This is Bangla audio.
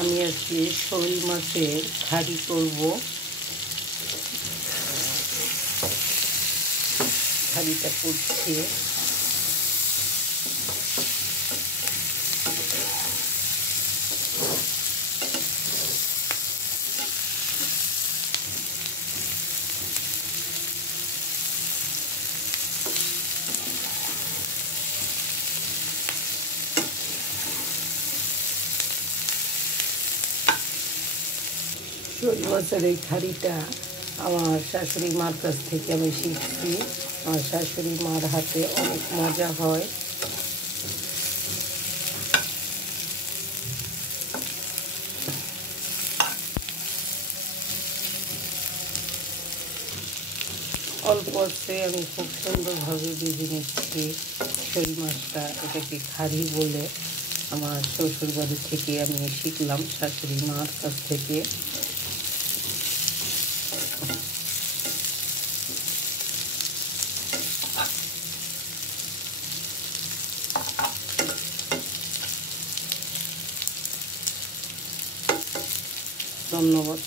আমি আজকে শোল মাছের ঘাড়ি করব। ঘাড়িটা করছে শোল মাছের এই ঘাড়িটা আমার শাশুড়ি মার কাছ থেকে আমি শিখছি। আমার শাশুড়ি মার হাতে অনেক মজা হয়। অল্প আছে আমি খুব সুন্দরভাবে ভেজে নিচ্ছি শোল মাছটা। এটাকে ঘাড়ি বলে আমার শ্বশুর বাড়ি থেকে আমি শিখলাম শাশুড়ি মার কাছ থেকে। ধন্যবাদ।